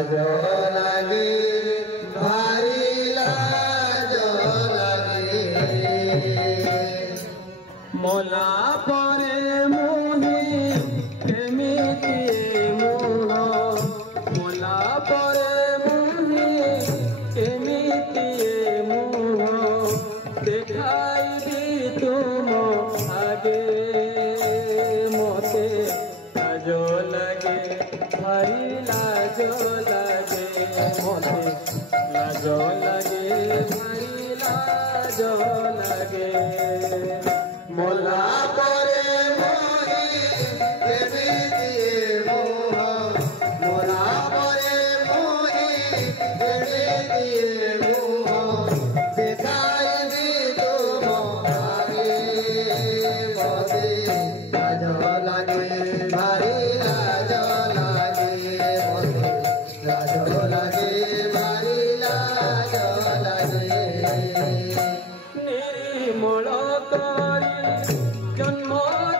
लाज लागे भारी लाज लागे मोला परे मोहि केमिति मोह मोला परे मोहि केमिति मोह देखाई दी तुम आगे मोते लाज लागे भारी लाज लागे मोते लाज लागे भारी लाज लागे मोला परे मोहि केमिति मोह मोला परे मोहि केमिति मोह देखाई दी तुम आगे मोते लाज लागे भारी लाज लागे मोते लाज लागे भारी लाज लागे निर्मल करी जन्म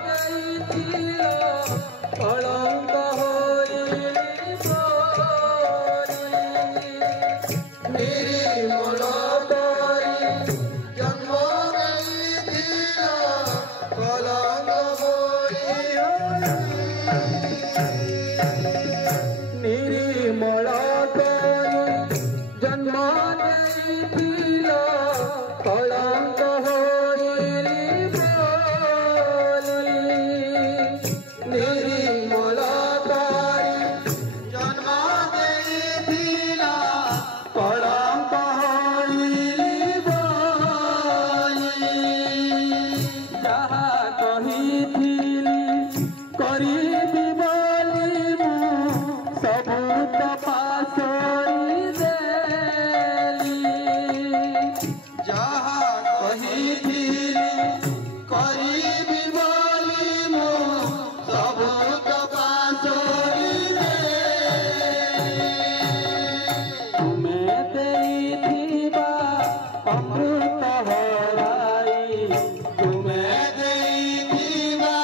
देइथिल कलंक होई निर्मल करी जन्म देइथिल कलंक होई निर्मल करी जन्म देइथिल कलंक निर्मल करी जन्म देइथिल कलंक जहा कहिथिली करिबि बोली मु सबु तो पासोई देली जहा कहिथिली करिबि बोली मु सबु तो पासोई देली तुमे देइथिबा अमृत हराई तुमे देइथिबा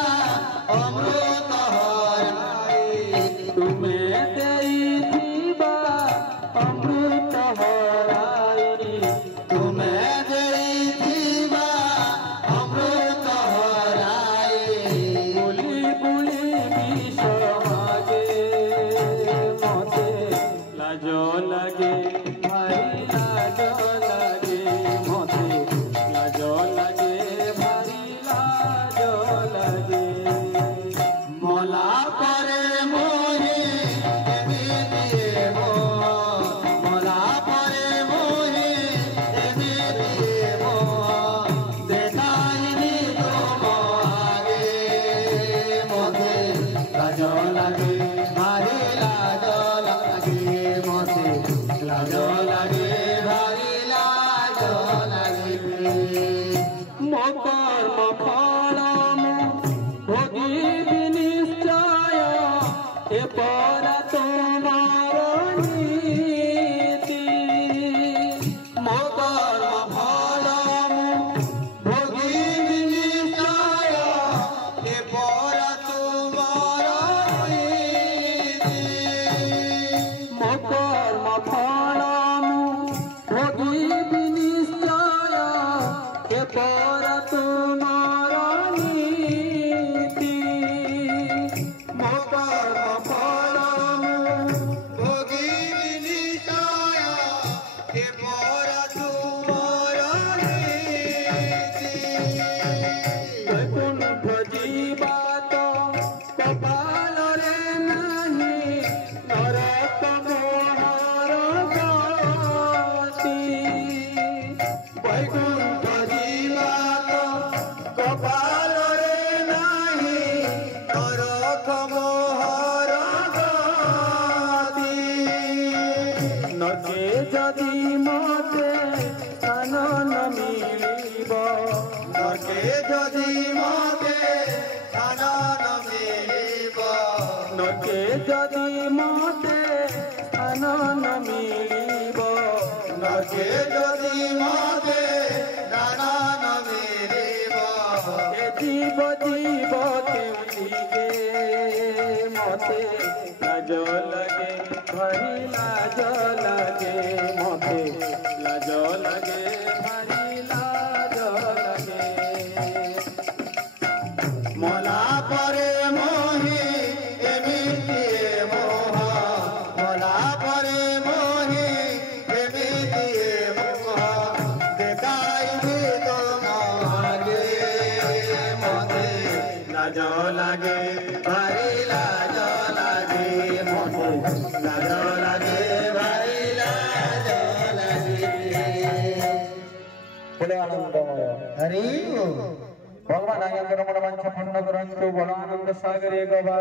अमृत हराई तुमे देइथिबा अमृत हराई तुमे देइथिबा अमृत हराई बुली बुली विष मागे मोते लाज लागे भारी लाज लागे मोते लाज लागे भारी लाज लागे मोला परे मोहि केमिति मोह मोला परे मोहि केमिति मोह देखाई दी तुम आगे मोते लाज लागे भारी लाज लागे मोते लाज लागे भारी लाज लागे मो कर्म फल भोगिबि निश्चय ए परा तुम्हार नीति मो कर्म फल भोगिबि निश्चय ए परा तुम्हार नीति मो कर्म फल भोगिबि निश्चय ए परा तुम्हार नीति मो कर्म फल भोगिबि निश्चय ए परा तुम्हार नीति वैकुंठ जीवा तो कपाल रे नाही नरक मोहर गति वैकुंठ जीवा तो कपाल रे नाही नरक मोहर गति नके जदि मते स्थान न मिलिब नके जदि मते स्थान न मिलिब नके जदि मते स्थान न मिलिब नके जदि मते स्थान न मिलिब ए जीव जीव केमती गे मते लाज लगे भारी लाज लगे मते लाज लगे भारी लाज लगे मला परे मोहि एमिति मोह मला परे मोहि एमिति मोह देखाइबे तोमाके मते लाज लगे भारी लाज लगे मते लाज लगे भारी लाज लगे बोले आनंदमय हरि भगवान आनंद रमण मंच पूर्ण ग्रंथ बोलो आनंद सागर